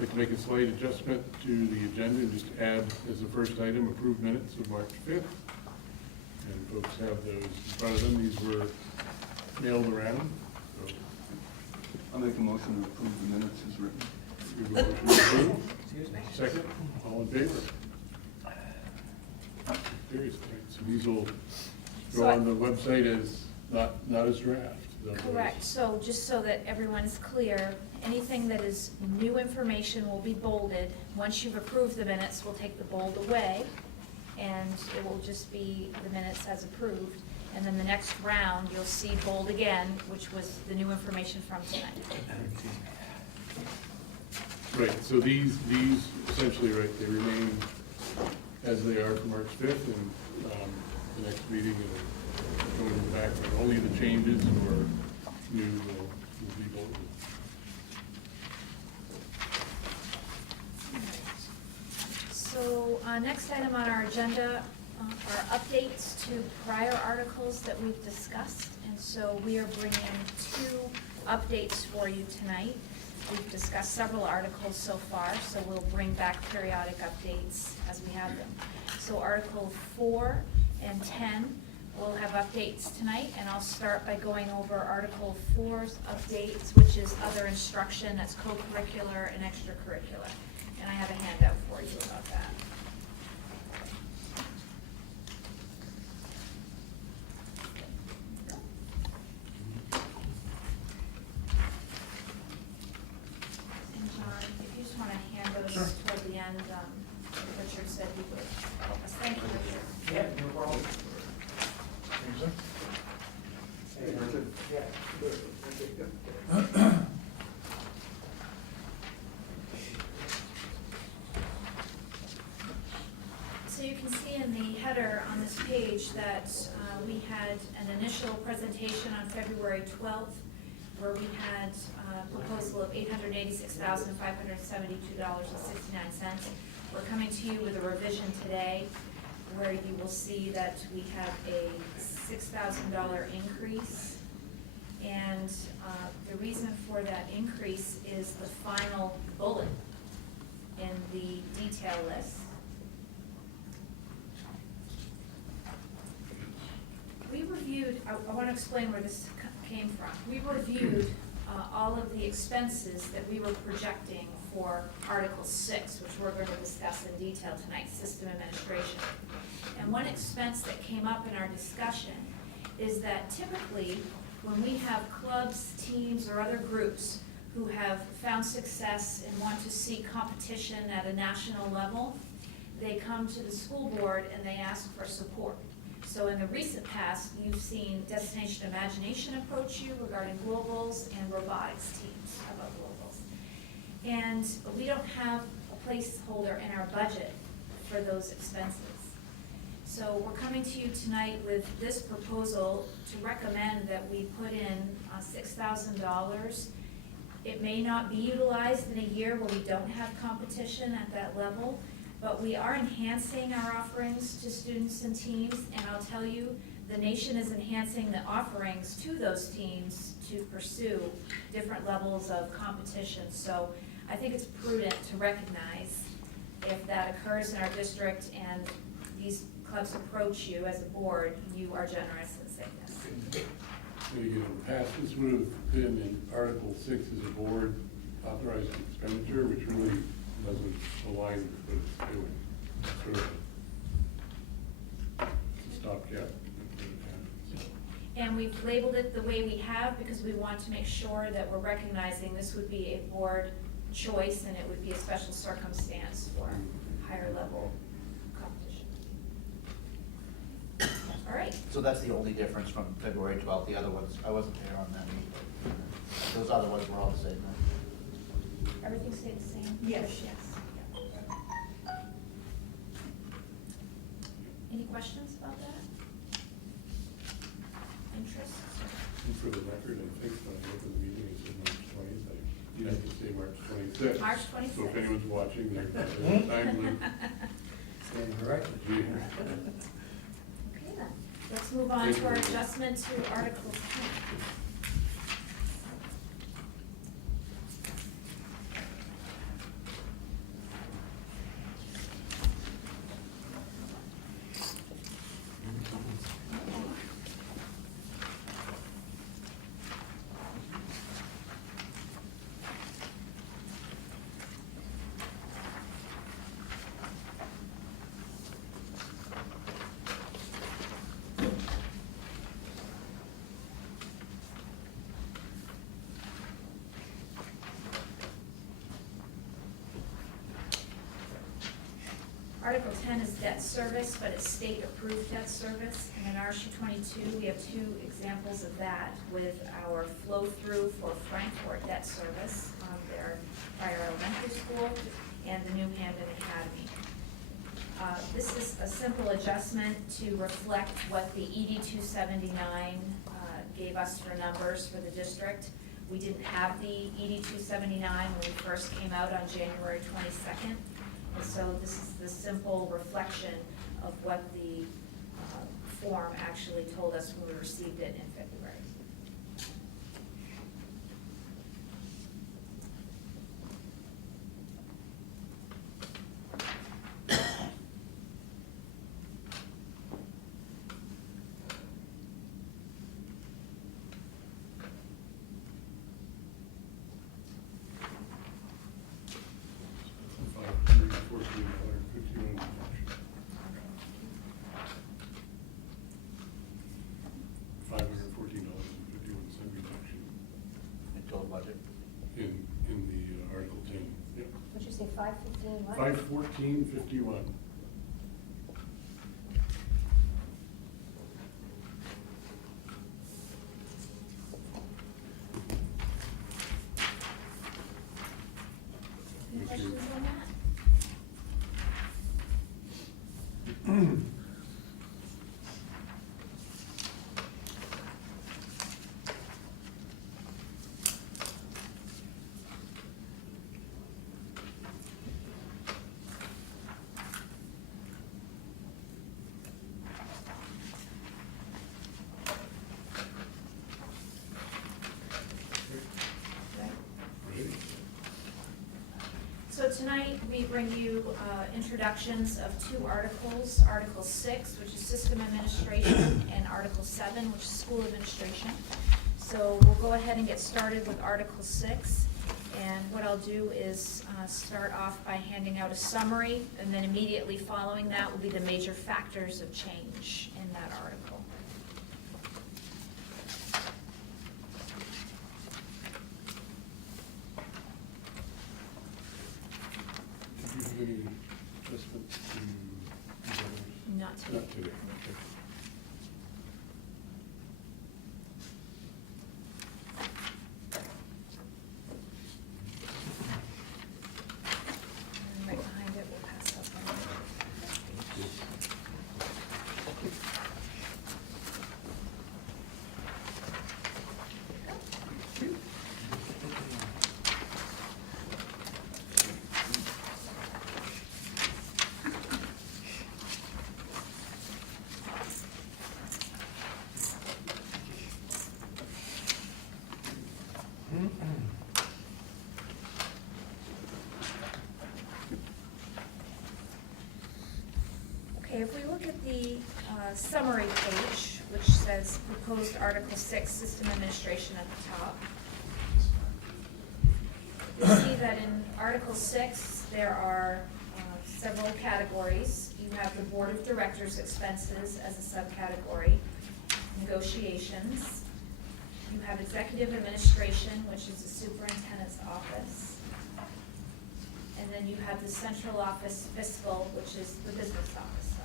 I'd like to make a slight adjustment to the agenda and just add as the first item, approved minutes of March 5th. And folks have those in front of them. These were mailed around. So I'll make a motion to approve the minutes as written. we have a motion to approve. Second, all in favor? Carries. Right, so these will go on the website as not as draft. Correct, so just so that everyone's clear, anything that is new information will be bolded. Once you've approved the minutes, we'll take the bold away, and it will just be the minutes as approved. And then the next round, you'll see bold again, which was the new information from tonight. Right, so these essentially, right, they remain as they are for March 5th, and the next meeting will go into the background. Only the changes or new will be voted. So, next item on our agenda are updates to prior articles that we've discussed. And so we are bringing 2 updates for you tonight. We've discussed several articles so far, so we'll bring back periodic updates as we have them. So Article 4 and 10 will have updates tonight, and I'll start by going over Article 4's updates, which is other instruction, that's co-curricular and extracurricular. And I have a handout for you about that. And John, if you just want to hand those toward the end, Richard said he would help us. Thank you, Richard. Yeah, no problem. Hey, Richard. Yeah, good. So you can see in the header on this page that we had an initial presentation on February 12th where we had a proposal of $886,572.69. We're coming to you with a revision today where you will see that we have a $6,000 increase. And the reason for that increase is the final bullet in the detail list. We reviewed, I want to explain where this came from. We reviewed all of the expenses that we were projecting for Article 6, which we're going to discuss in detail tonight, system administration. And one expense that came up in our discussion is that typically when we have clubs, teams, or other groups who have found success and want to see competition at a national level, they come to the school board and they ask for support. So in the recent past, you've seen Destination Imagination approach you regarding globals and robotics teams about globals. And we don't have a placeholder in our budget for those expenses. So we're coming to you tonight with this proposal to recommend that we put in $6,000. It may not be utilized in a year where we don't have competition at that level, but we are enhancing our offerings to students and teams, and I'll tell you, the nation is enhancing the offerings to those teams to pursue different levels of competition. So I think it's prudent to recognize if that occurs in our district and these clubs approach you as a board, you are generous in saying this. So again, in the past, this would have been in Article 6 as a board authorized expenditure, which really doesn't align with what it's doing. It's sort of a stopgap. And we've labeled it the way we have because we want to make sure that we're recognizing this would be a board choice and it would be a special circumstance for higher level competition. All right. So that's the only difference from February 12th. The other ones, I wasn't there on that meeting. Those other ones were all the same. Everything stayed the same? Yes. Yes. Any questions about that? Interest? And for the record, I think when I opened the meeting, it said March 20th. You have to say March 26th. March 26th. So if anyone's watching, they're time limit. Stand corrected. Yeah. Okay then, let's move on to our adjustment to Article 10. Article 10 is debt service, but it's state-approved debt service. And in RSU 22, we have two examples of that with our flow-through for Frankfurt debt service on their prior elementary school and the new Hampden Academy. This is a simple adjustment to reflect what the ED 279 gave us for numbers for the district. We didn't have the ED 279 when we first came out on January 22nd. And so this is the simple reflection of what the form actually told us when we received it in February. $514.51 reduction In total budget. in the Article 10. Yep. What'd you say, 5:15, what? 514.51. Any questions on that? Right. Ready? So tonight, we bring you introductions of two articles, Article 6, which is System Administration, and Article 7, which is School Administration. So we'll go ahead and get started with Article 6, and what I'll do is start off by handing out a summary, and then immediately following that will be the major factors of change in that article. Did you have any adjustments to the others? Not today. Not today, okay. And right behind it, we'll pass up on Okay, if we look at the summary page, which says proposed Article 6, System Administration at the top, you'll see that in Article 6, there are several categories. You have the Board of Directors expenses as a subcategory, negotiations. You have Executive Administration, which is the Superintendent's Office. And then you have the Central Office Fiscal, which is the business office side.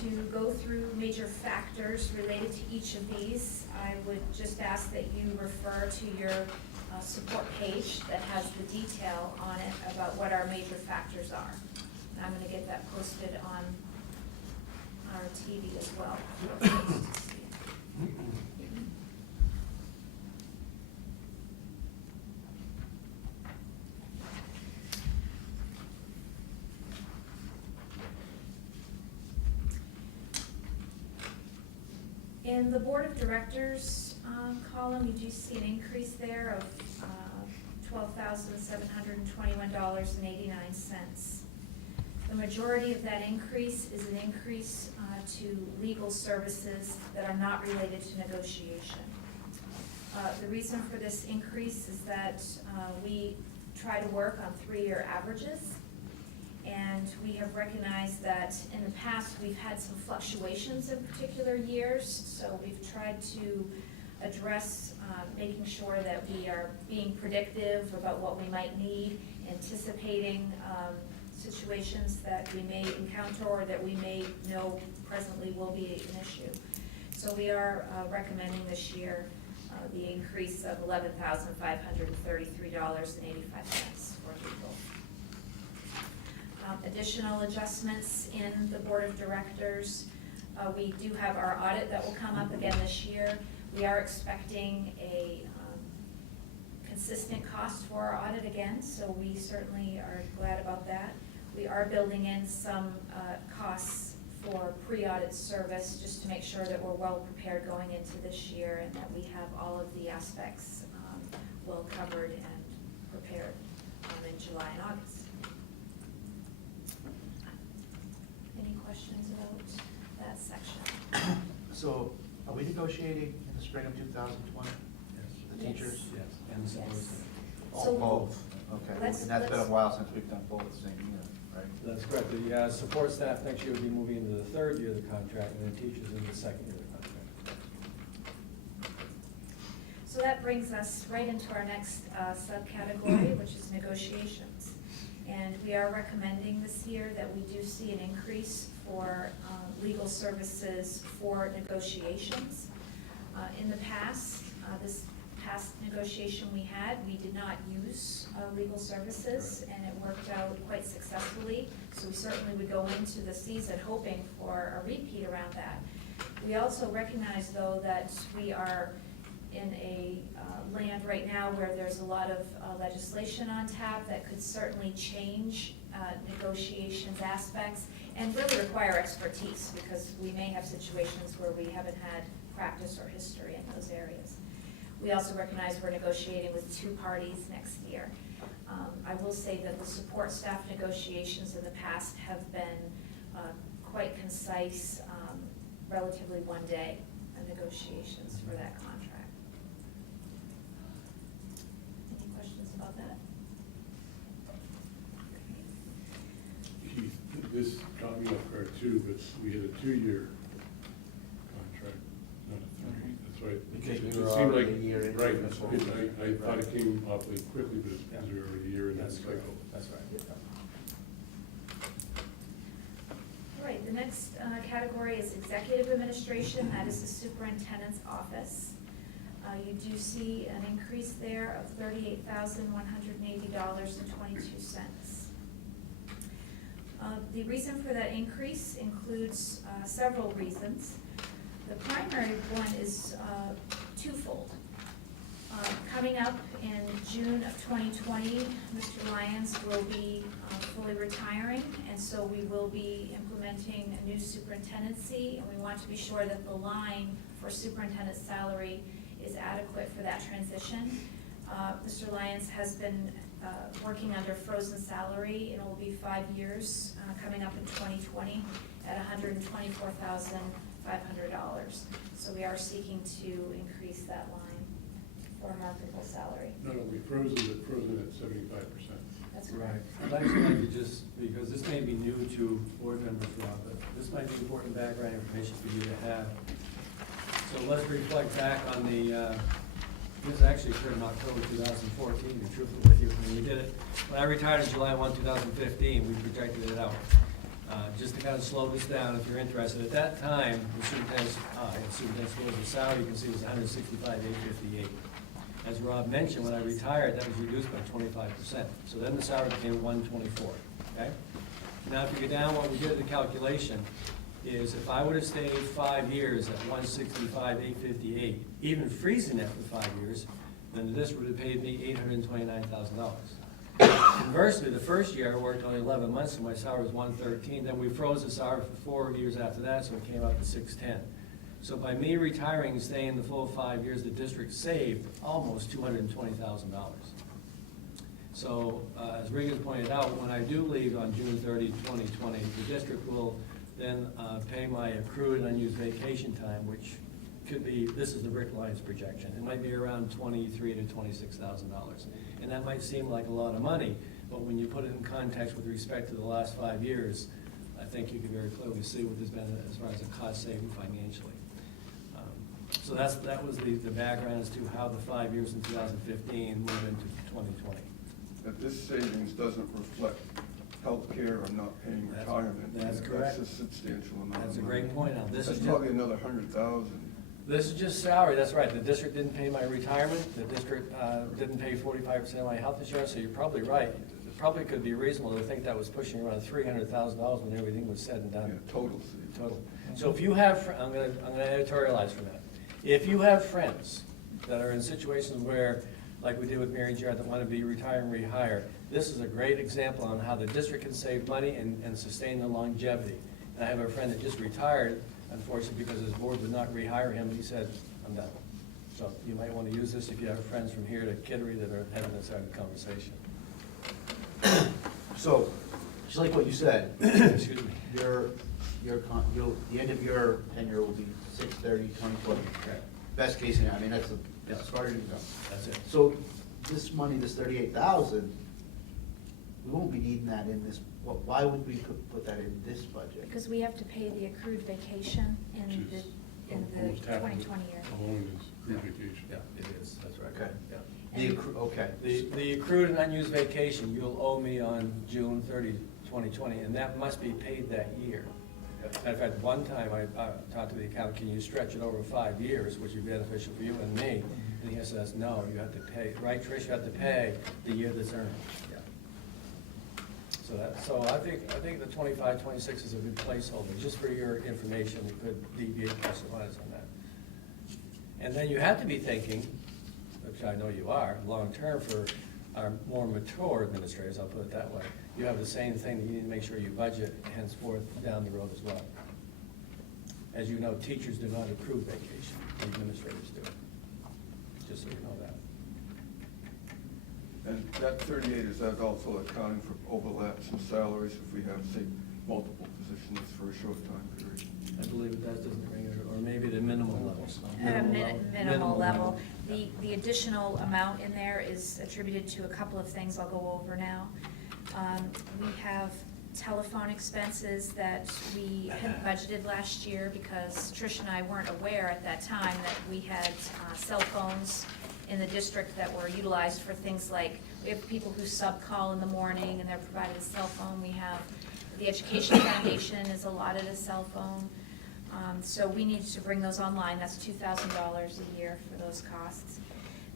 To go through major factors related to each of these, I would just ask that you refer to your support page that has the detail on it about what our major factors are. And I'm gonna get that posted on our TV as well. for folks to see it. In the Board of Directors column, you do see an increase there of $12,721.89. The majority of that increase is an increase to legal services that are not related to negotiation. The reason for this increase is that we try to work on 3-year averages. And we have recognized that in the past, we've had some fluctuations in particular years. So we've tried to address making sure that we are being predictive about what we might need, anticipating situations that we may encounter or that we may know presently will be an issue. So we are recommending this year the increase of $11,533.85 for legal. Additional adjustments in the Board of Directors. We do have our audit that will come up again this year. We are expecting a consistent cost for our audit again, so we certainly are glad about that. We are building in some costs for pre-audit service, just to make sure that we're well prepared going into this year and that we have all of the aspects well covered and prepared in July and August. Any questions about that section? So, are we negotiating in the spring of 2020? The teachers? Yes. And the supposed? So- Both, okay. Let's- And that's been a let's- while since we've done both the same year, right? That's correct. The support staff next year will be moving into the third year of the contract, and then teachers into the second year of the contract. So that brings us right into our next subcategory, which is negotiations. And we are recommending this year that we do see an increase for legal services for negotiations. In the past, this past negotiation we had, we did not use legal services, and it worked out quite successfully. So we certainly would go into the season hoping for a repeat around that. We also recognize, though, that we are in a land right now where there's a lot of legislation on tap that could certainly change negotiations aspects and really require expertise, because we may have situations where we haven't had practice or history in those areas. We also recognize we're negotiating with two parties next year. I will say that the support staff negotiations in the past have been quite concise, relatively one day negotiations for that contract. Any questions about that? Keith, this caught me off guard too, but we had a 2-year contract, not a 3. That's right. Because we It were seemed already like- a year into Right, this whole I thing. thought it Right. came awfully quickly, but it's because we were already a year in that That's correct. cycle. That's right. All right, the next category is executive administration. That is the superintendent's office. You do see an increase there of $38,180.22. The reason for that increase includes several reasons. The primary one is twofold. Coming up in June of 2020, Mr. Lyons will be fully retiring, and so we will be implementing a new superintendency, and we want to be sure that the line for superintendent's salary is adequate for that transition. Mr. Lyons has been working under frozen salary, and it will be 5 years, coming up in 2020 at $124,500. So we are seeking to increase that line for a marketable salary. Not only frozen, but frozen at 75%. That's Right. correct. I'd actually like to just, because this may be new to board members, Rob, but this might be important background information for you to have. So let's reflect back on the, this actually occurred in October 2014, to be truthful with you, when we did it. When I retired in July 1, 2015, we projected it out. Just to kind of slow this down, if you're interested, at that time, the superintendent's was the salary, you can see, was $165,858. As Rob mentioned, when I retired, that was reduced by 25%. So then the salary became $124, okay? Now, if you go down, what we did the calculation is if I would have stayed 5 years at $165,858, even freezing it for 5 years, then the district would have paid me $829,000. Conversely, the first year I worked only 11 months, so my salary was $113. Then we froze the salary for 4 years after that, so it came out to $610. So by me retiring and staying the full 5 years, the district saved almost $220,000. So as Regan pointed out, when I do leave on June 30, 2020, the district will then pay my accrued and unused vacation time, which could be, this is the Rick Lyons projection, it might be around $23,000 to $26,000. And that might seem like a lot of money, but when you put it in context with respect to the last 5 years, I think you can very clearly see what there's been as far as a cost saving financially. So that was the background as to how the 5 years in 2015 moved into 2020. That this savings doesn't reflect healthcare or not paying That's- retirement. that's correct. That's a substantial amount of money. That's a great point. Now, this That's is probably just, another 100,000. this is just salary, that's right. The district didn't pay my retirement, the district didn't pay 45% of my health insurance, so you're probably right. It probably could be reasonable to think that was pushing around $300,000 when everything was said and Yeah, done. total. Total. So if you have, I'm gonna editorialize for a minute. If you have friends that are in situations where, like we did with Mary Jarrett, that want to be retire and rehire, this is a great example on how the district can save money and sustain the longevity. And I have a friend that just retired, unfortunately, because his board would not rehire him, and he said, I'm done. So you might want to use this if you have friends from here to Kittery that are having this kind of conversation. So, just like what you said, Excuse me. the end of your tenure will be 6/30/2020. Correct. Best case scenario, I mean, that's Yeah. as far as you go. That's it. So this money, this 38,000, we won't be needing that in this, why would we put that in this budget? Because we have to pay the accrued vacation in Which is the almost half of it 2020 year. alone is accrued vacation. Yeah, it is, that's right. Okay. Yeah. Okay. The accrued and unused vacation, you'll owe me on June 30, 2020, and that must be paid that year. Matter of fact, one time I talked to the accountant, can you stretch it over 5 years, which would be beneficial for you and me? And he says, no, you have to pay, right, Trish, you have to pay the year that's earned. Yeah. So I think the 25, 26 is a good placeholder, just for your information. We could deviate plus or minus on that. And then you have to be thinking, which I know you are, long-term for our more mature administrators, I'll put it that way. You have the same thing that you need to make sure you budget henceforth down the road as well. As you know, teachers do not accrue vacation, administrators do. Just so you know that. And that 38, is that also accounting for overlaps in salaries if we have, say, multiple positions for a short time period? I believe it does, doesn't it, Ring, or maybe the minimal level. At a minimal level. The additional amount in there is attributed to a couple of things I'll go over now. We have telephone expenses that we hadn't budgeted last year because Trish and I weren't aware at that time that we had cell phones in the district that were utilized for things like, we have people who sub-call in the morning and they're provided a cell phone. We have, the Education Foundation is allotted a cell phone. So we needed to bring those online. That's $2,000 a year for those costs.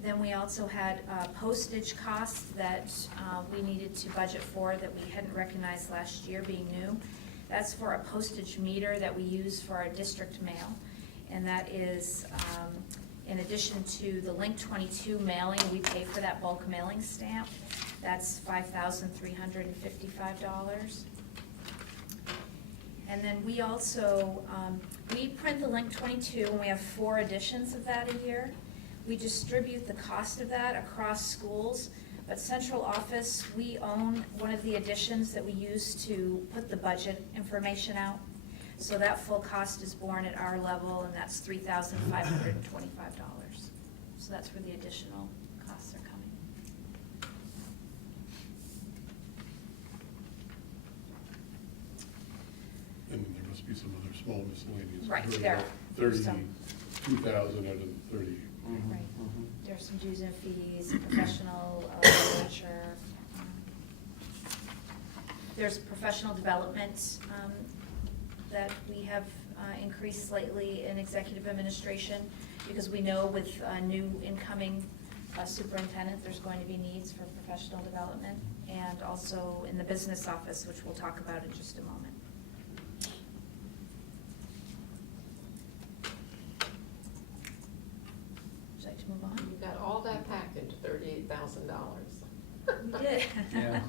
Then we also had postage costs that we needed to budget for that we hadn't recognized last year being new. That's for a postage meter that we use for our district mail. And that is, in addition to the Link 22 mailing, we pay for that bulk mailing stamp. That's $5,355. And then we also, we print the Link 22, and we have 4 editions of that a year. We distribute the cost of that across schools, but central office, we own one of the editions that we use to put the budget information out. So that full cost is borne at our level, and that's $3,525. So that's where the additional costs are coming. And then there must be some other small miscellaneous. Right, There there are are some. 32,000 out of the 30. Right. There's some dues and fees, professional literature. There's professional development that we have increased slightly in executive administration because we know with new incoming superintendent, there's going to be needs for professional development, and also in the business office, which we'll talk about in just a moment. Would you like to move on? You got all that packed into $38,000. We did. Yeah.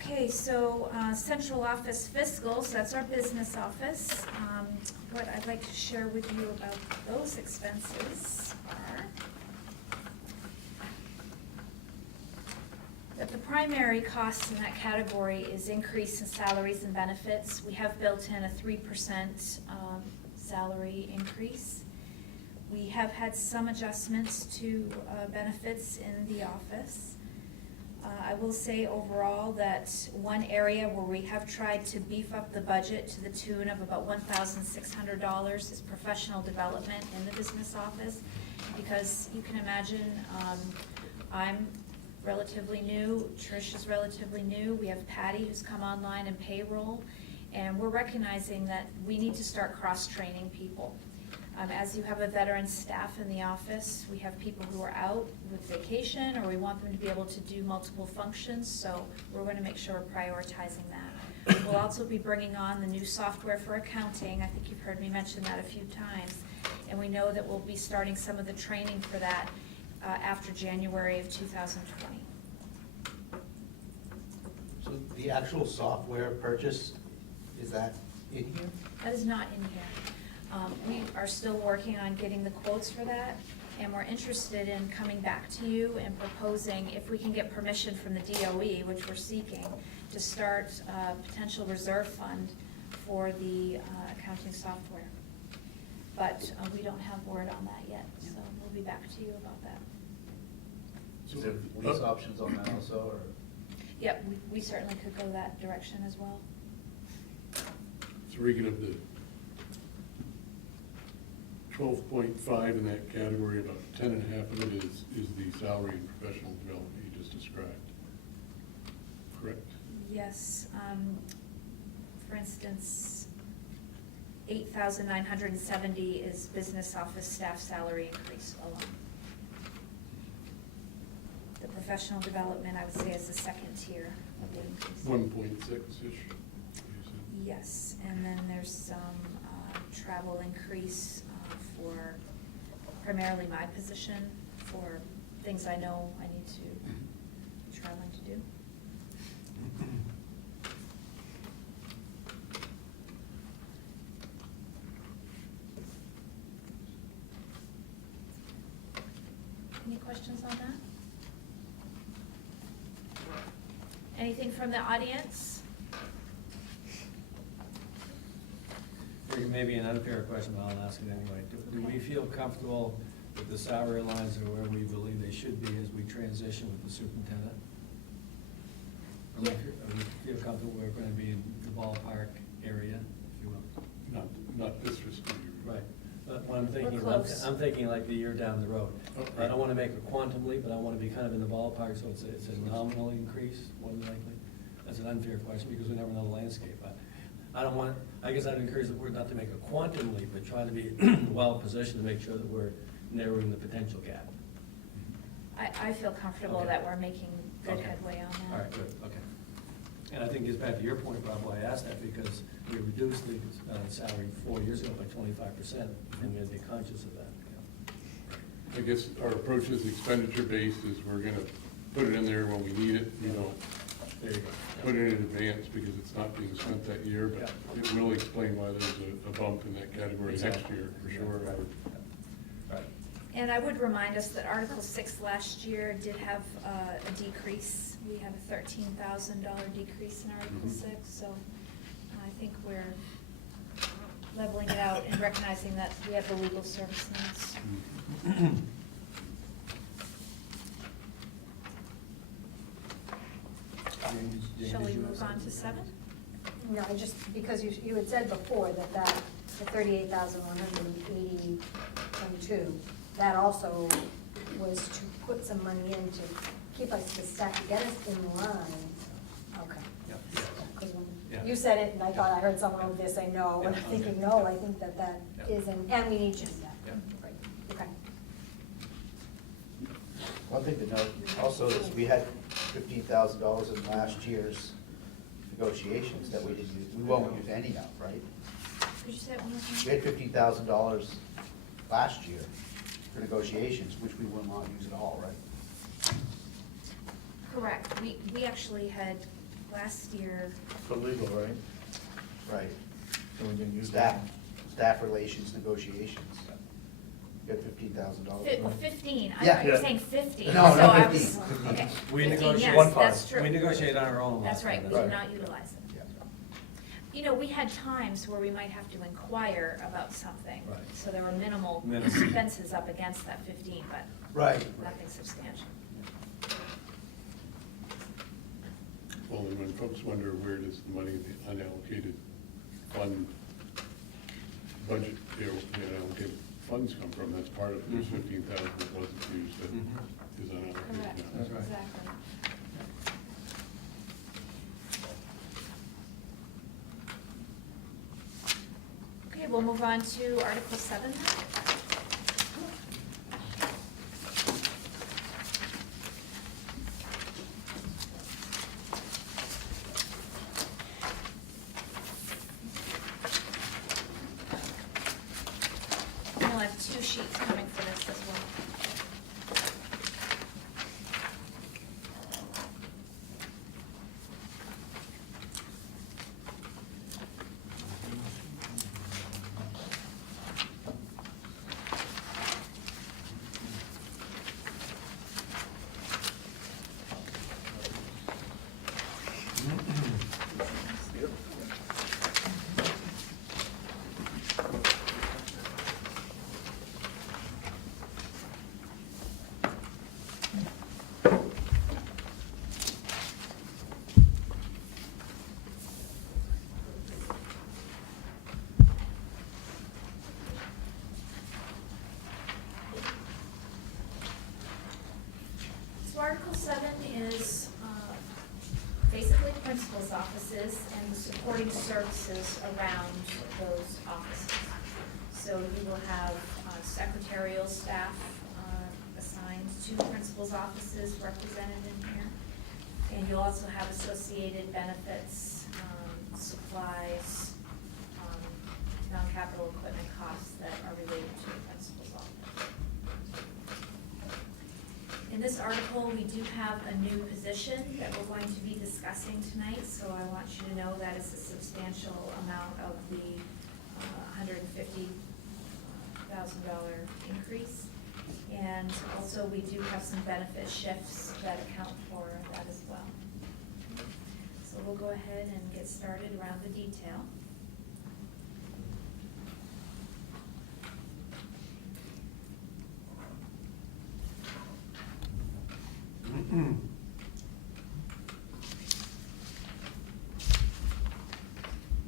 Okay, so central office fiscal, so that's our business office. What I'd like to share with you about those expenses are that the primary cost in that category is increase in salaries and benefits. We have built in a 3% salary increase. We have had some adjustments to benefits in the office. I will say overall that one area where we have tried to beef up the budget to the tune of about $1,600 is professional development in the business office, because you can imagine I'm relatively new, Trish is relatively new, we have Patty who's come online in payroll, and we're recognizing that we need to start cross-training people. As you have a veteran staff in the office, we have people who are out with vacation, or we want them to be able to do multiple functions, so we're going to make sure we're prioritizing that. We'll also be bringing on the new software for accounting. I think you've heard me mention that a few times, and we know that we'll be starting some of the training for that after January of 2020. So the actual software purchase, is that in here? That is not in here. We are still working on getting the quotes for that, and we're interested in coming back to you and proposing, if we can get permission from the DOE, which we're seeking, to start a potential reserve fund for the accounting software. But we don't have word on that yet, so we'll be back to you about that. Is there lease options on that also, or? Yep, we certainly could go that direction as well. So Regan, of the 12.5 in that category, about 10.5 of it is the salary and professional development you just described, correct? Yes, for instance, 8,970 is business office staff salary increase alone. The professional development, I would say, is the second tier of the increase. 1.6-ish. Yes, and then there's some travel increase for primarily my position, for things I know I need to be traveling to do. Any questions on that? Anything from the audience? Maybe an unfair question, but I'll ask it anyway. Do we feel comfortable that the salary lines are where we believe they should be as we transition with the superintendent? Or we feel comfortable we're going to be in the ballpark area, if you will? Not this fiscal year. Right. But what I'm thinking, close. I'm thinking like the year down the road. Okay. I don't want to make a quantum leap, but I want to be kind of in the ballpark, so it's a nominal increase, more than likely. That's an unfair question because we never know the landscape. I don't want, I guess I'd encourage the board not to make a quantum leap, but try to be well-positioned to make sure that we're narrowing the potential gap. I feel comfortable Okay. that we're making good Okay. headway on that. All right, good, okay. And I think it gets back to your point, Bob, why I asked that, because we reduced the salary 4 years ago by 25%, and we had to be conscious of that. I guess our approach is expenditure-based, is we're gonna put it in there when we need it. We don't There you go. put it in advance because it's not being spent that year, but it will explain why there's a bump in that category next Exactly. year, for sure. Right. Right. And I would remind us that Article 6 last year did have a decrease. We had a $13,000 decrease in Article Mhm. 6, so I think we're leveling it out and recognizing that we have the legal service needs. Shall we move on to 7? No, I just, because you had said before that the 38,180.22, that also was to put some money in to keep us, to get us in line. Okay. Yeah. 'Cause when Yeah. you said it, and I thought I heard someone over there say no, and I'm Yeah, thinking, okay. no, I think that Yeah. is, and we need to do that. Yeah. Right, okay. One thing to note also is we had $15,000 in last year's negotiations that we didn't use, we won't use any of, right? Could you say it one more We time? had $15,000 last year for negotiations, which we will not use at all, right? Correct. We actually had last year, For legal, right? Right. So we didn't use that. Staff relations negotiations. We had $15,000. 15, I Yeah. thought you were Yeah. saying 50. No, So no, I 15, was- 15. okay. We 15, negotiate yes, that's true. We negotiate on our own. That's right, we Right. did not utilize it. Yeah. You know, we had times where we might have to inquire about something. Right. So there were minimal Minimal. expenses up against that 15, but Right. nothing substantial. Well, and when folks wonder where does the money in the unallocated fund budget, the unallocated funds come from, that's part of it, there's 15,000 that wasn't used, that Mhm. is unallocated Correct, now. That's right. exactly. Okay, we'll move on to Article 7 now. We'll have 2 sheets coming for this as well. So Article 7 is basically principal's offices and the supporting services around those offices. So you will have secretarial staff assigned to principal's offices represented in here. And you'll also have associated benefits, supplies, non-capital equipment costs that are related to the principal's office. In this article, we do have a new position that we're going to be discussing tonight, so I want you to know that is a substantial amount of the $150,000 increase. And also, we do have some benefit shifts that account for that as well. So we'll go ahead and get started around the detail.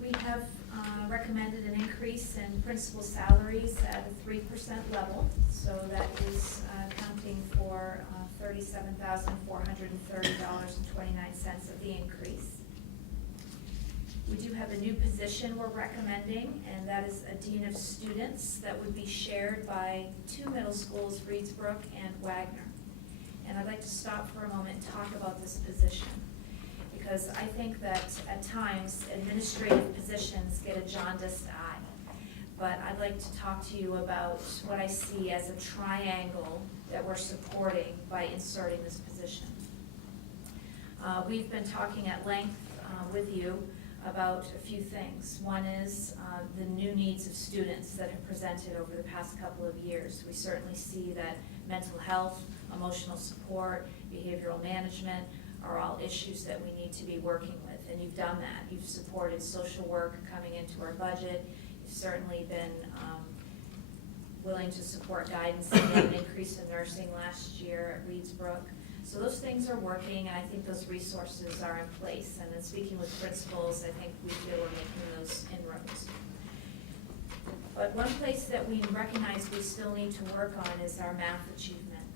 We have recommended an increase in principal salaries at a 3% level, so that is accounting for $37,430.29 of the increase. We do have a new position we're recommending, and that is a dean of students that would be shared by 2 middle schools, Reedsbrook and Wagner. And I'd like to stop for a moment and talk about this position, because I think that at times administrative positions get a jaundiced eye. But I'd like to talk to you about what I see as a triangle that we're supporting by inserting this position. We've been talking at length with you about a few things. One is the new needs of students that have presented over the past couple of years. We certainly see that mental health, emotional support, behavioral management are all issues that we need to be working with, and you've done that. You've supported social work coming into our budget. You've certainly been willing to support guidance and get an increase in nursing last year at Reedsbrook. So those things are working, and I think those resources are in place. And in speaking with principals, I think we feel we're making those inroads. But one place that we recognize we still need to work on is our math achievement.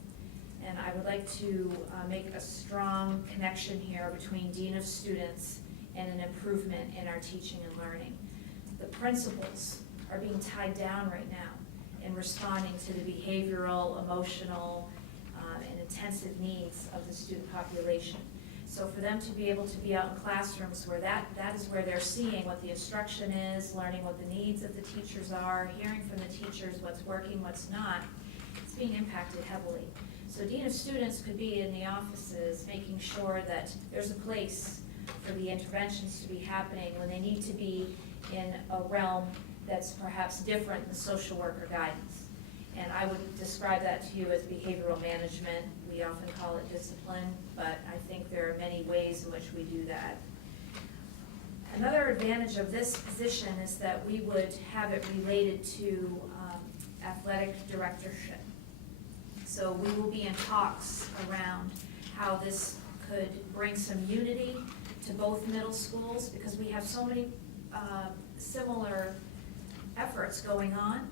And I would like to make a strong connection here between Dean of Students and an improvement in our teaching and learning. The principals are being tied down right now in responding to the behavioral, emotional, and intensive needs of the student population. So for them to be able to be out in classrooms where that is where they're seeing what the instruction is, learning what the needs of the teachers are, hearing from the teachers what's working, what's not, it's being impacted heavily. So Dean of Students could be in the offices making sure that there's a place for the interventions to be happening when they need to be in a realm that's perhaps different than social worker guidance. And I would describe that to you as behavioral management. We often call it discipline, but I think there are many ways in which we do that. Another advantage of this position is that we would have it related to athletic directorship. So we will be in talks around how this could bring some unity to both middle schools, because we have so many similar efforts going on.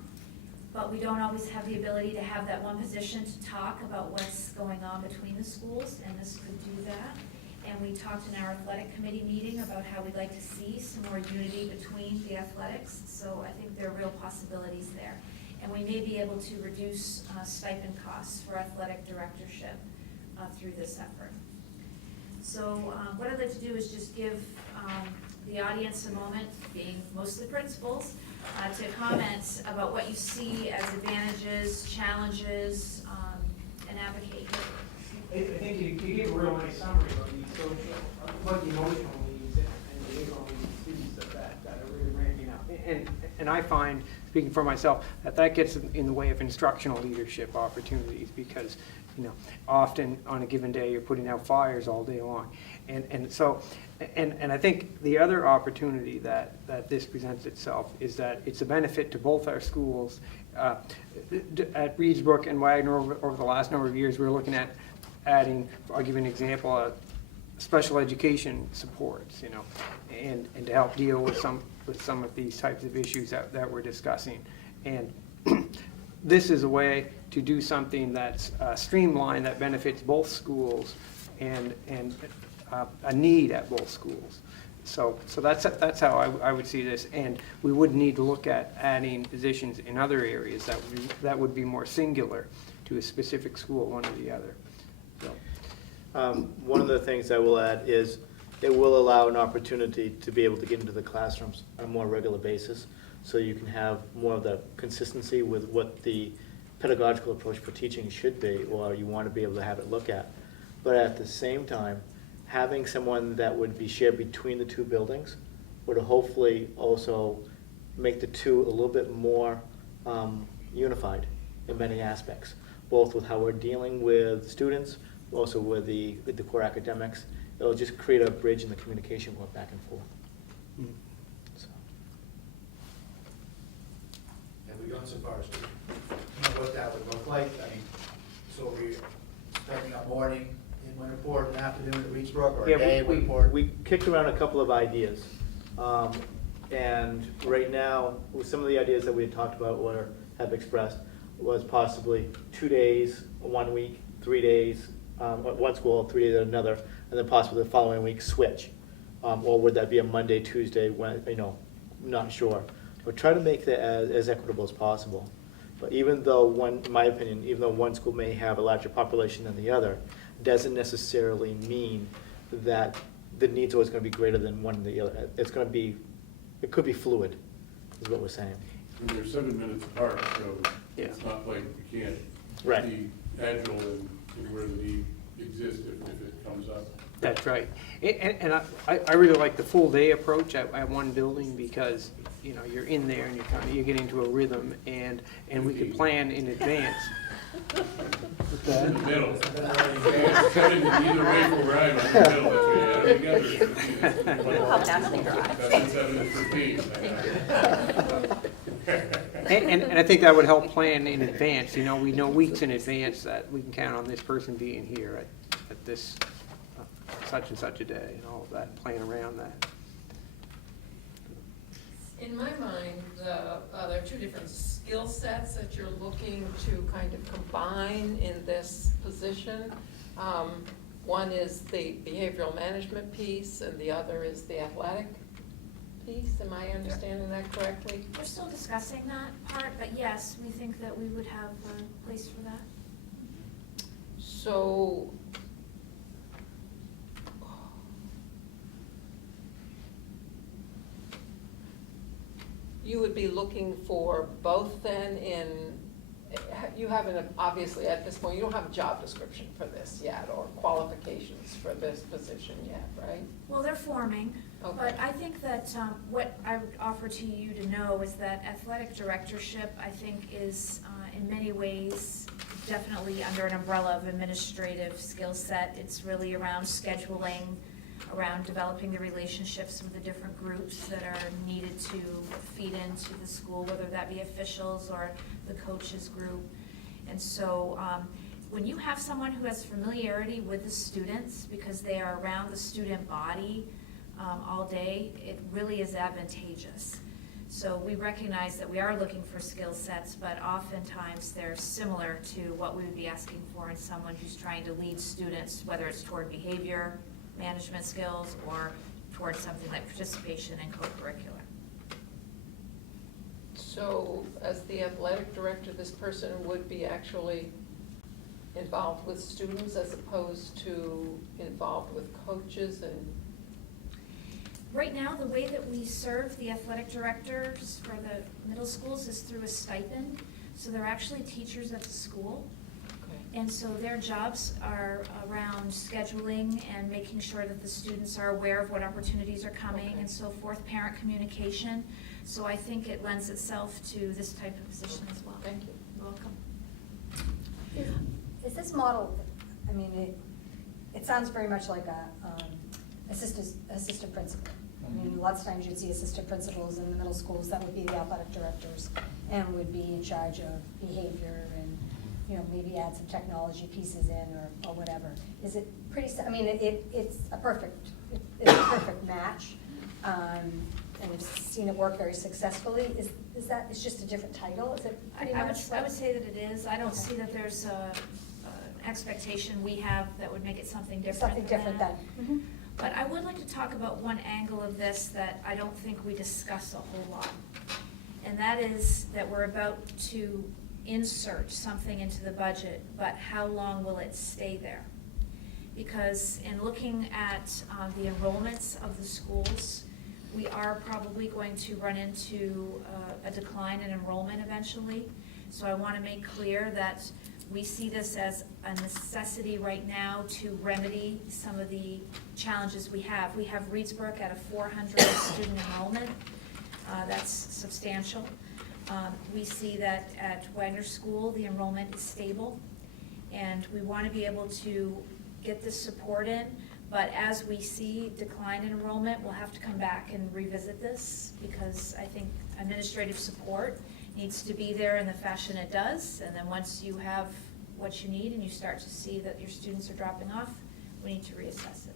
but we don't always have the ability to have that one position to talk about what's going on between the schools, and this could do that. And we talked in our athletic committee meeting about how we'd like to see some more unity between the athletics, so I think there are real possibilities there. And we may be able to reduce stipend costs for athletic directorship through this effort. So what I'd like to do is just give the audience a moment, being mostly principals, to comment about what you see as advantages, challenges, and advocate. I think you gave a real nice summary of the social, what the emotional needs and the behavioral needs of students that are really ramping up. And I find, speaking for myself, that gets in the way of instructional leadership opportunities because, often on a given day, you're putting out fires all day long. And so I think the other opportunity that this presents itself is that it's a benefit to both our schools. At Reedsbrook and Wagner over the last number of years, we're looking at adding, I'll give you an example, special education supports, and to help deal with some of these types of issues that we're discussing. And this is a way to do something that's streamlined, that benefits both schools and a need at both schools. So that's how I would see this, and we would need to look at adding positions in other areas that would be more singular to a specific school, one or the other. So. One of the things I will add is it will allow an opportunity to be able to get into the classrooms on a more regular basis, so you can have more of the consistency with what the pedagogical approach for teaching should be, or you want to be able to have it look at. But at the same time, having someone that would be shared between the two buildings would hopefully also make the two a little bit more unified in many aspects, both with how we're dealing with students, also with the core academics. It'll just create a bridge in the communication going back and forth. Mm. So. Have we gone so far as to what that would look like? I mean, so we're spending a morning in Winterport, an afternoon at Reedsbrook, or a day in Winterport? We kicked around a couple of ideas. And right now, with some of the ideas that we had talked about or have expressed was possibly 2 days, 1 week, 3 days, one school, 3 days at another, and then possibly the following week switch. Or would that be a Monday, Tuesday, when, not sure. But try to make that as equitable as possible. But even though in my opinion, even though one school may have a larger population than the other, doesn't necessarily mean that the need's always going to be greater than one or the other. It could be fluid, is what we're saying. And they're 7 minutes apart, so Yeah. it's not like we can't Right. be agile in where the need exists if it comes up. That's right. And I really like the full day approach at one building because, you're in there and you get into a rhythm and we could plan in advance. In the middle. Cut into either way from where I'm in the middle, that's where you add it together. How fast they drive. That's 7 and 15. And I think that would help plan in advance, we know weeks in advance that we can count on this person being here at this such and such a day and all of that, playing around that. In my mind, there are two different skill sets that you're looking to kind of combine in this position. One is the behavioral management piece, and the other is the athletic piece. Am I understanding that correctly? We're still discussing that part, but yes, we think that we would have a place for that. So, you would be looking for both then you haven't, obviously at this point, you don't have a job description for this yet or qualifications for this position yet, right? Well, they're forming, Okay. but I think that what I would offer to you to know is that athletic directorship, I think, is in many ways definitely under an umbrella of administrative skill set. It's really around scheduling, around developing the relationships with the different groups that are needed to feed into the school, whether that be officials or the coaches group. And so when you have someone who has familiarity with the students because they are around the student body all day, it really is advantageous. So we recognize that we are looking for skill sets, but oftentimes they're similar to what we would be asking for in someone who's trying to lead students, whether it's toward behavior management skills or towards something like participation and co-curricular. So as the athletic director, this person would be actually involved with students as opposed to involved with coaches and? Right now, the way that we serve the athletic directors for the middle schools is through a stipend. So they're actually teachers at the school. Okay. And so their jobs are around scheduling and making sure that the students are aware of what opportunities are coming Okay. and so forth, parent communication. So I think it lends itself to this type of position as well. Thank you. You're welcome. Is this model, I mean, it sounds very much like a assistant principal. I mean, lots of times you'd see assistant principals in the middle schools, that would be the athletic directors, and would be in charge of behavior and, you know, maybe add some technology pieces in or whatever. Is it pretty, I mean, it's a perfect match, and we've seen it work very successfully. Is that, it's just a different title? Is it pretty I much? would say that it is. I don't Okay. see that there's an expectation we have that would make it something different Something than different that. then? Mhm. But I would like to talk about one angle of this that I don't think we discuss a whole lot. And that is that we're about to insert something into the budget, but how long will it stay there? Because in looking at the enrollments of the schools, we are probably going to run into a decline in enrollment eventually. So I want to make clear that we see this as a necessity right now to remedy some of the challenges we have. We have Reedsburg at a 400 student enrollment. That's substantial. We see that at Wagner School, the enrollment is stable, and we want to be able to get this support in. But as we see decline in enrollment, we'll have to come back and revisit this, because I think administrative support needs to be there in the fashion it does. And then once you have what you need and you start to see that your students are dropping off, we need to reassess it.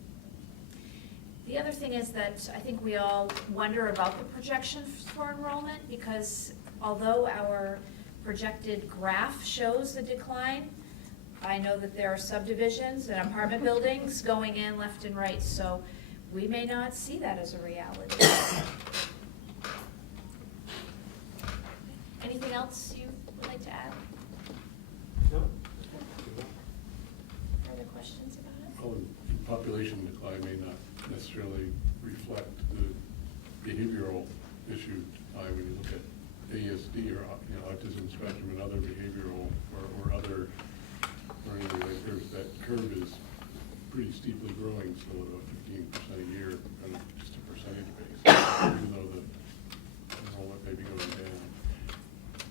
The other thing is that I think we all wonder about the projections for enrollment, because although our projected graph shows the decline, I know that there are subdivisions and apartment buildings going in left and right, so we may not see that as a reality. Anything else you would like to add? No? Further questions about it? Well, population decline may not necessarily reflect the behavioral issue when you look at ASD or autism spectrum and other behavioral or other learning related. That curve is pretty steeply growing, so about 15% a year on just a percentage basis, even though the enrollment may be going down.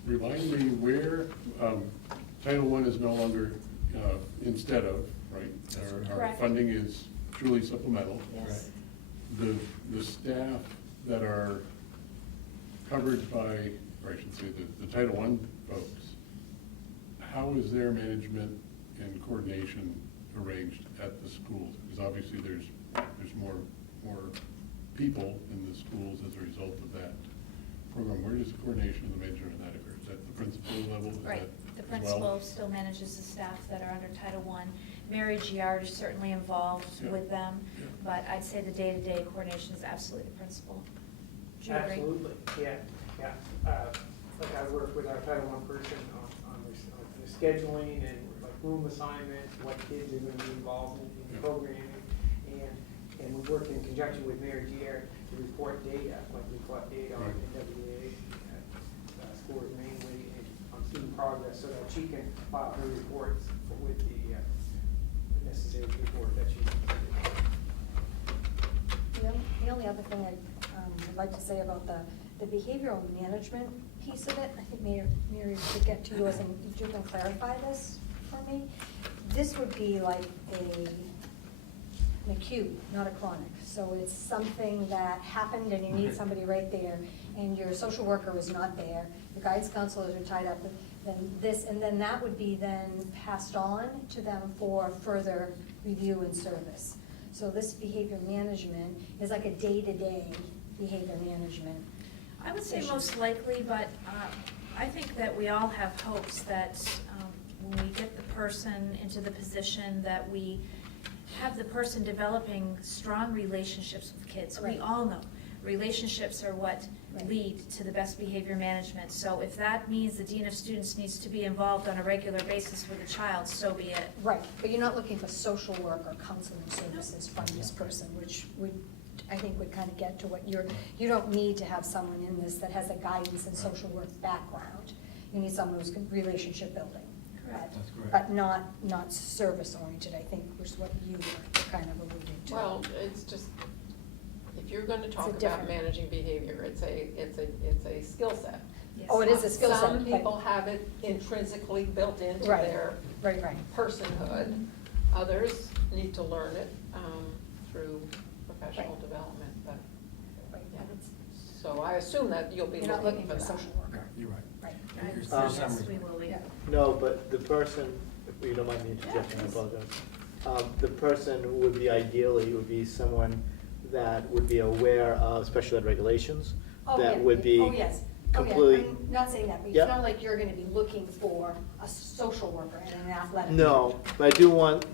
Remind me where Title I is no longer instead of, right? Our Correct. funding is truly supplemental. Yes. The staff that are covered by, or I should say the Title I folks, how is their management and coordination arranged at the schools? Because obviously there's more people in the schools as a result of that program. Where does the coordination of the management of that occur? Is that the principal level? Is Right, that the as well? principal still manages the staff that are under Title I. Mary Giard is certainly involved Yeah. with them, Yeah. but I'd say the day-to-day coordination is absolutely the principal. Do you agree? Absolutely, yeah. Like I work with our Title I person on the scheduling and like room assignments, what kids are gonna be involved in Yeah. programming. And we work in conjunction with Mary Giard to report data, like we collect data on Right. NWA scores mainly and on student progress, so that she can file her reports with the necessary report that she needs. The only other thing I would like to say about the behavioral management piece of it, I think Mary should get to you and you can clarify this for me. This would be like an acute, not a chronic. So it's something that happened and you need somebody right there, and your social worker is not there, your guidance counselors are tied up, and then that would be then passed on to them for further review and service. So this behavior management is like a day-to-day behavior management. I would say most likely, but I think that we all have hopes that when we get the person into the position, that we have the person developing strong relationships with kids. We Right. all know relationships are what Right. lead to the best behavior management. So if that means the dean of students needs to be involved on a regular basis with a child, so be it. Right, but you're not looking for social work or counseling services from this person, which would, I think would kind of get to what you don't need to have someone in this that has a guidance and social work background. You need someone who's relationship building. Correct. That's correct. But not service oriented, I think, was what you were kind of alluding to. Well, it's just, if you're gonna talk about different- managing behavior, it's a skill set. Yes. Oh, it is a skill set. Some but- people have it intrinsically built into Right. their Right, right. personhood. Others need to learn it through professional Right. development, but, Right, yeah. but it's- So I assume that you'll be You're not looking looking for for a that. social worker. You're right. Right. Here's Yes, summary. we will be. Yeah. No, but the person, if you don't mind me interjecting, I please. apologize. The person would be ideally, would be someone that would be aware of special ed regulations, Oh, that yeah. would be Oh, yes. Oh, yeah. completely. I'm not saying that, but Yeah. it's not like you're gonna be looking for a social worker and an athletic. No, manager. but I do want,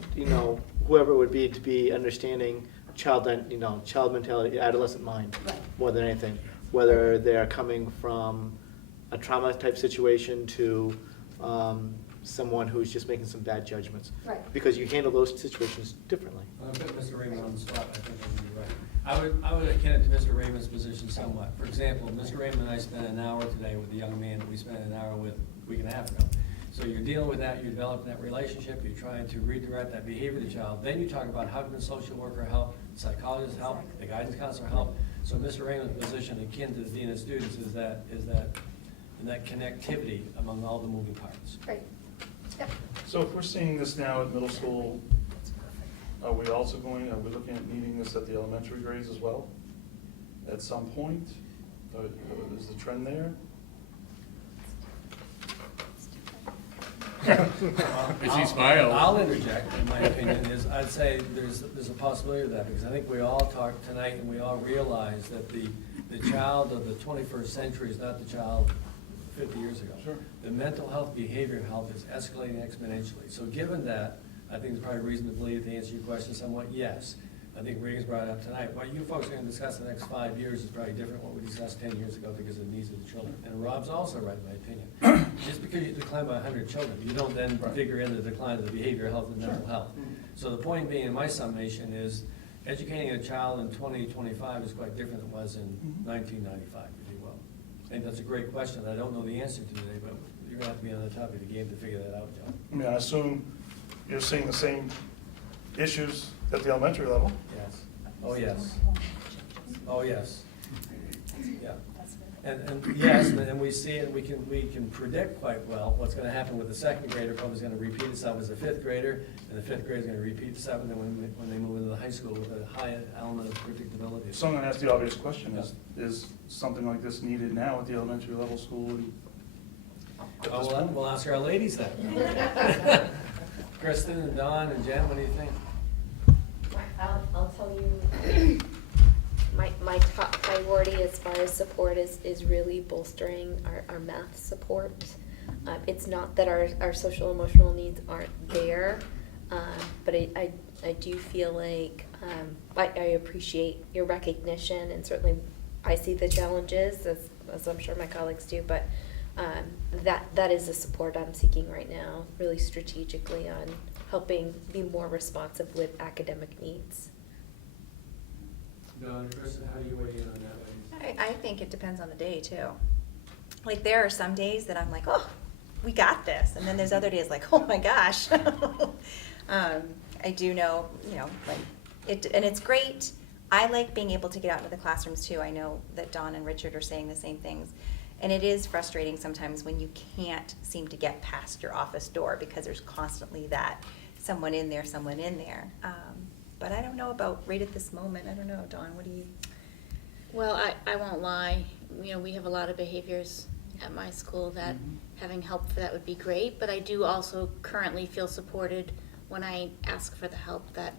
whoever it would be to be understanding child mentality, adolescent mind, Right. more than anything. Whether they're coming from a trauma type situation to someone who's just making some bad judgments. Right. Because you handle those situations differently. Well, I put Mr. Raymond on the spot, I think I'm gonna be right. I would akin it to Mr. Raymond's position somewhat. For example, Mr. Raymond and I spent an hour today with a young man that we spent an hour with a week and a half ago. So you're dealing with that, you're developing that relationship, you're trying to redirect that behavior of the child. Then you talk about how can the social worker help, the psychologist help, the guidance counselor help. So Mr. Raymond's position akin to the dean of students is that connectivity among all the moving parts. Right. Yep. So if we're seeing this now at middle school, are we looking at needing this at the elementary grades as well? At some point? Is the trend there? I see smiles. I'll interject, in my opinion, is I'd say there's a possibility of that, because I think we all talked tonight and we all realize that the child of the 21st century is not the child 50 years ago. Sure. The mental health, behavioral health is escalating exponentially. So given that, I think there's probably reason to believe, to answer your question somewhat, yes. I think Regan's brought it up tonight. What you folks are going to discuss the next 5 years is probably different from what we discussed 10 years ago because of the needs of the children. And Rob's also right, in my opinion. Just because you decline by 100 children, you don't then figure in the decline of the behavioral health and mental health. So the point being, in my summation, is educating a child in 2025 is quite different than it was in 1995, if you will. And that's a great question. I don't know the answer to today, but you're going to have to be on the top of the game to figure that out, John. I mean, I assume you're seeing the same issues at the elementary level. Yes. Oh, yes. Oh, yes. Yeah. And yes, and we see it, we can predict quite well what's gonna happen with the second grader, probably is gonna repeat itself as a fifth grader, and the fifth grader is gonna repeat the seventh, and when they move into the high school with a high element of predictability. So I'm gonna ask the obvious question, is something like this needed now at the elementary level school? At Oh, this well, point? we'll ask our ladies then. Kristen and Dawn and Jen, what do you think? I'll tell you, my top priority as far as support is really bolstering our math support. It's not that our social emotional needs aren't there, but I do feel like I appreciate your recognition, and certainly I see the challenges, as I'm sure my colleagues do, but that is the support I'm seeking right now, really strategically on helping be more responsive with academic needs. Dawn, Kristen, how do you weigh in on that? I think it depends on the day too. Like there are some days that I'm like, oh, we got this, and then there's other days like, oh my gosh. I do know, like and it's great. I like being able to get out into the classrooms too. I know that Dawn and Richard are saying the same things. And it is frustrating sometimes when you can't seem to get past your office door because there's constantly that someone in there. But I don't know about right at this moment. I don't know, Dawn, what do you? Well, I won't lie, we have a lot of behaviors at my school that having help for that would be great, but I do also currently feel supported when I ask for the help, that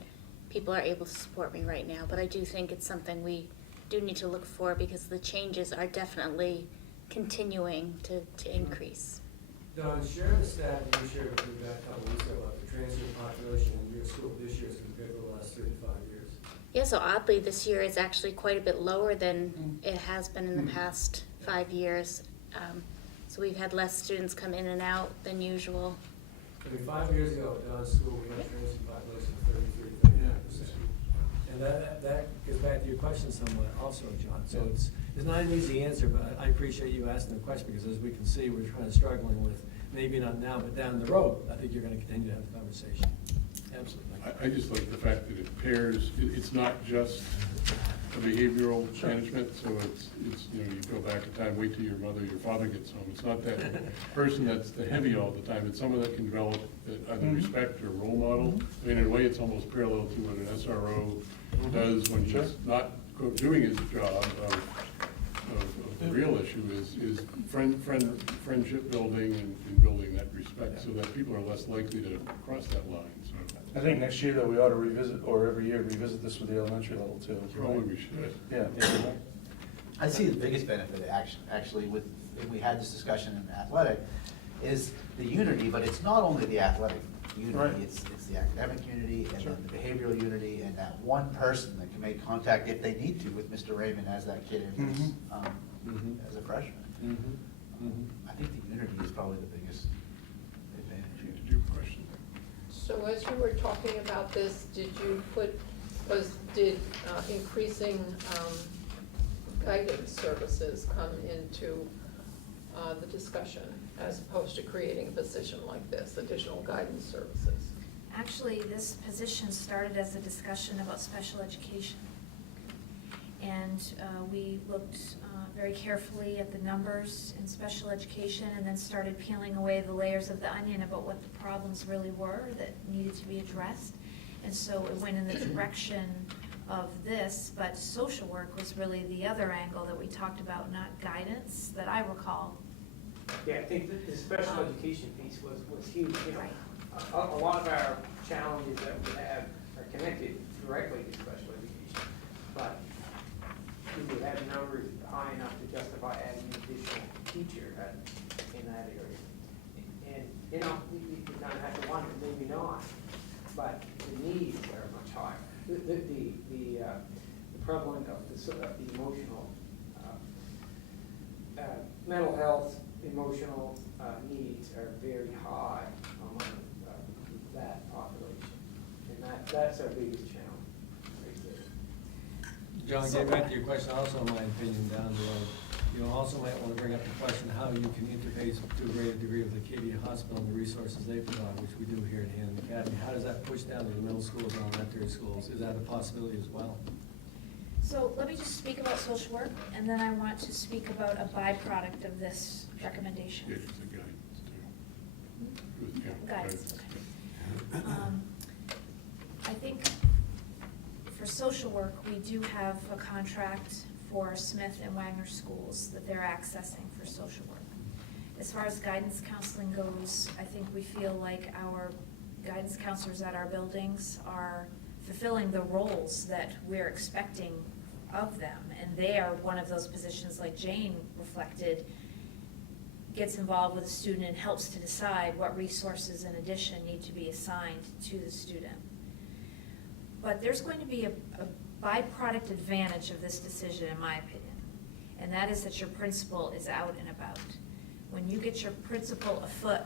people are able to support me right now. But I do think it's something we do need to look for, because the changes are definitely continuing to increase. Don, share the stat that you shared with me back a couple weeks ago about the transfer population in your school this year as compared to the last 3 to 5 years. Yeah, so oddly, this year is actually quite a bit lower than it has been in the past 5 years. So we've had less students come in and out than usual. I mean, 5 years ago at Don's school, we had a transfer population of 33 to 39%. And that goes back to your question somewhat also, John. So it's not an easy answer, but I appreciate you asking the question, because as we can see, we're trying to struggling with, maybe not now, but down the road, I think you're going to continue to have the conversation. Absolutely. I just like the fact that it pairs, it's not just a behavioral management, so it's, you know, you go back in time, wait till your mother, your father gets home. It's not that person that's the heavy all the time, it's someone that can develop either respect or role model. I mean, in a way, it's almost parallel to what an SRO does when he's not doing his job of the real issue is friendship building and building that respect, so that people are less likely to cross that line, so. I think next year that we ought to revisit, or every year revisit this with the elementary level too. Probably we should. Yeah. I see the biggest benefit actually with, if we had this discussion in athletic, is the unity, but it's not only the athletic unity, Right. it's the academic unity and then the behavioral unity and that one person that can make contact if they need to with Mr. Raymond as that kid enters, as a freshman. I think the unity is probably the biggest advantage. Did you question? So as you were talking about this, did increasing guidance services come into the discussion as opposed to creating a position like this, additional guidance services? Actually, this position started as a discussion about special education. And we looked very carefully at the numbers in special education and then started peeling away the layers of the onion about what the problems really were that needed to be addressed. And so it went in the direction of this, but social work was really the other angle that we talked about, not guidance, that I recall. Yeah, I think that the special education piece was huge, you know. Right. A lot of our challenges that we have are connected directly to special education, but we would have numbers high enough to justify adding an additional teacher in that area. And, you know, you kind of have to wonder, maybe not, but the needs are much higher. The prevalence of the emotional, mental health, emotional needs are very high among that population. And that's our biggest challenge right there. John, getting back to your question, also in my opinion, down the road, you know, also might want to bring up the question how you can interface to a greater degree with the Acadia Hospital and the resources they provide, which we do here at Hampden Academy. How does that push down to the middle schools and elementary schools? Is that a possibility as well? So let me just speak about social work, and then I want to speak about a byproduct of this recommendation. Yeah, it's a guidance too. Yeah, Guidance, okay. I think for social work, we do have a contract for Smith and Wagner schools that they're accessing for social work. As far as guidance counseling goes, I think we feel like our guidance counselors at our buildings are fulfilling the roles that we're expecting of them. And they are one of those positions, like Jane reflected, gets involved with a student and helps to decide what resources in addition need to be assigned to the student. But there's going to be a byproduct advantage of this decision, in my opinion, and that is that your principal is out and about. When you get your principal afoot,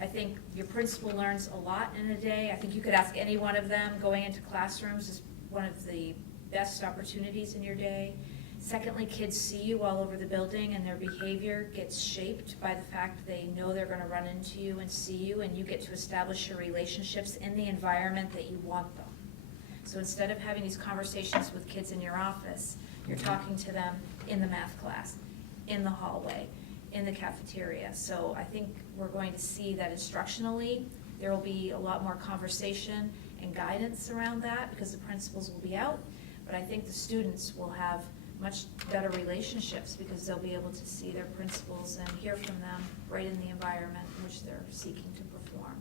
I think your principal learns a lot in a day. I think you could ask any one of them. Going into classrooms is one of the best opportunities in your day. Secondly, kids see you all over the building, and their behavior gets shaped by the fact they know they're going to run into you and see you, and you get to establish your relationships in the environment that you want them. So instead of having these conversations with kids in your office, you're talking to them in the math class, in the hallway, in the cafeteria. So I think we're going to see that instructionally, there will be a lot more conversation and guidance around that because the principals will be out. But I think the students will have much better relationships because they'll be able to see their principals and hear from them right in the environment in which they're seeking to perform.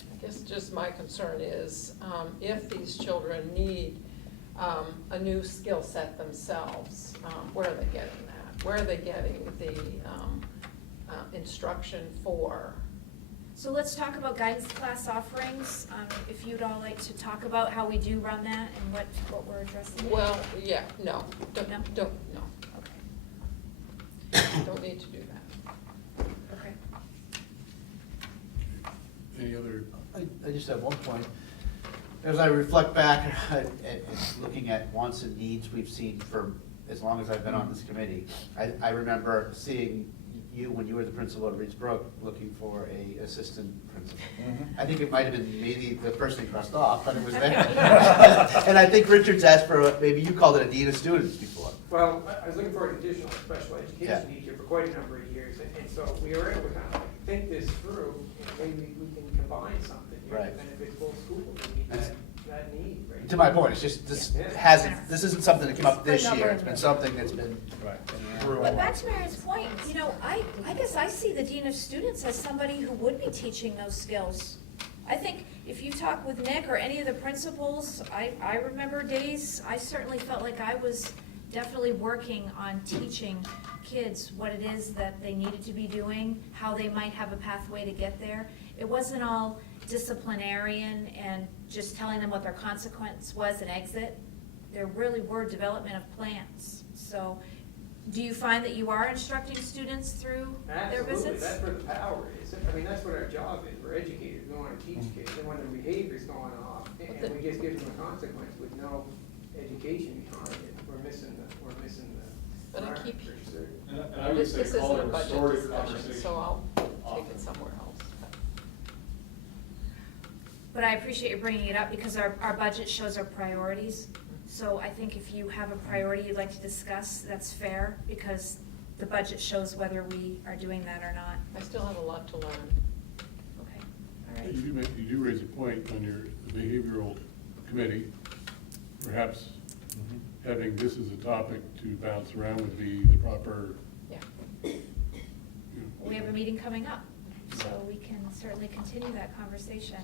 I guess just my concern is if these children need a new skill set themselves, where are they getting that? Where are they getting the instruction for? So let's talk about guidance class offerings, if you'd all like to talk about how we do run that and what we're addressing. Well, yeah, no, No? don't, no, Okay, don't need to do that. okay. Any other, I just have one point. As I reflect back at looking at wants and needs we've seen for as long as I've been on this committee, I remember seeing you, when you were the principal at Reeds Brook, looking for a assistant principal. I think it might have been maybe the first thing crossed off, but it was there. And I think Richard's asked for, maybe you called it a dean of students before. Well, I was looking for an additional special Yeah. education teacher for quite a number of years, and so we were able to kind of like think this through, and maybe we can combine something here Right. that benefits both schools and meet that need, right? To my point, it's just, this this isn't something that came up this year, it's been something that's been. But back to Marion's point, you know, I guess I see the dean of students as somebody who would be teaching those skills. I think if you talk with Nick or any of the principals, I remember days, I certainly felt like I was definitely working on teaching kids what it is that they needed to be doing, how they might have a pathway to get there. It wasn't all disciplinarian and just telling them what their consequence was and exit. There really were development of plans. So do you find that you are instructing students through their Absolutely, visits? that's where the power is. I mean, that's what our job is. We're educators, we want to teach kids, and when their behavior's going off, and we just give them a consequence with no education behind it, we're missing the But I mark keep- for sure. And I would This say isn't call a it a budget restorative discussion, conversation. so I'll take it somewhere else. But I appreciate you bringing it up because our budget shows our priorities. So I think if you have a priority you'd like to discuss, that's fair because the budget shows whether we are doing that or not. I still have a lot to learn. Okay, all right. you do raise a point on your behavioral committee. Perhaps having this as a topic to bounce around would be the proper, Yeah. you know, We have a meeting coming up, so we can certainly continue that conversation.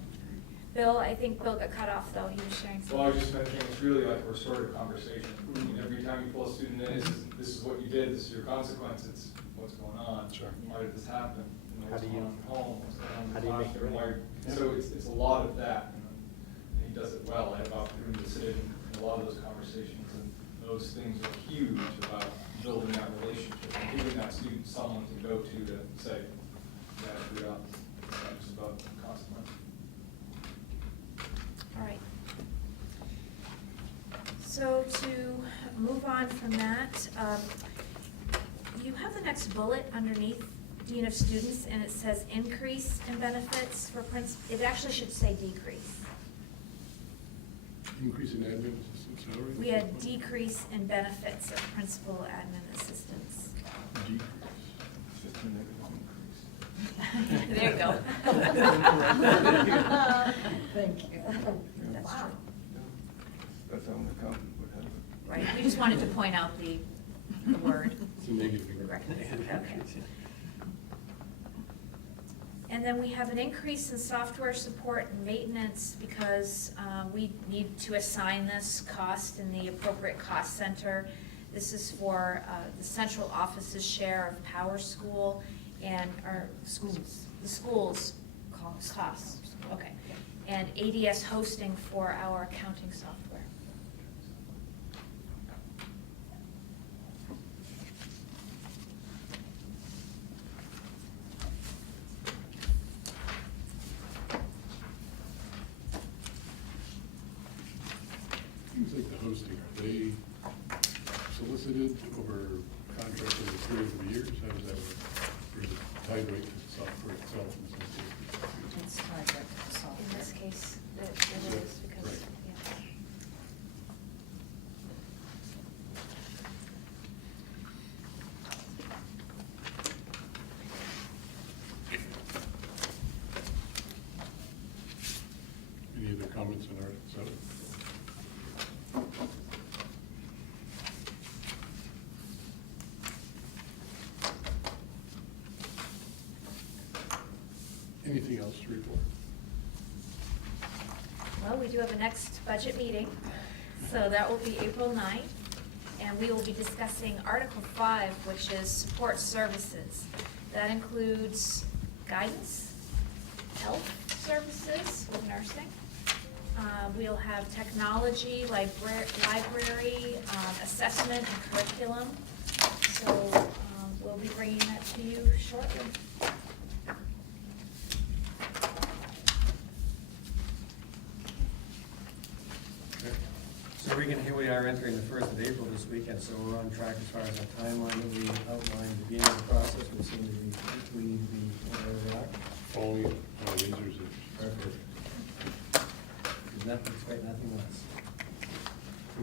Bill, I think Bill got cut off though, he was sharing Well, I something. was just mentioning, it's really like a restorative conversation. I mean, every time you pull a student in, this is what you did, this is your consequence, it's what's going on. Sure. Why did this happen? You know, How what's do going you- on at home, what's going on in how the do you make it classroom? right? why- So it's a lot of that, you know, and he does it well. I have opportunity to sit in a lot of those conversations, and those things are huge about building that relationship and giving that student someone to go to say, yeah, I screwed up. It's not just about consequence. All right. So to move on from that, you have the next bullet underneath Dean of Students, and it says increase in benefits for it actually should say decrease. increase in admin assistant salary? We had decrease in benefits of principal admin assistants. Decrease. It's just a negative increase. There you go. Thank you. That's Wow. true. That's how an accountant would have it. Right, we just wanted to point out the word. It's a negative. The recognition, okay. And then we have an increase in software support and maintenance because we need to assign this cost in the appropriate cost center. This is for the central office's share of Power School and our schools, the schools' costs, okay. And ADS hosting for our accounting software. Things like the hosting, are they solicited over contract in a period of years? How does that work? Or is it tied right to the software itself in some cases? It's contract software. In this case, it is because, Right. yeah. Any other comments on Article 7? Anything else to report? Well, we do have a next budget meeting, So that will be April 9th, and we will be discussing Article 5, which is support services. That includes guidance, health services with nursing. We'll have technology, library, assessment, and curriculum. So we'll be bringing that to you shortly. So here we are entering the 1st of April this weekend, so we're on track as far as our timeline that we outlined at the beginning of the process. We seem to be, where we are. Following Windsor's. Perfect. There's nothing, expect nothing less.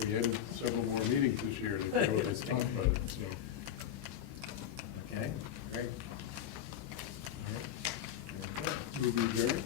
We had several more meetings this year to go with talk about it, so. Okay, great. All right. Very good. Move adjourned.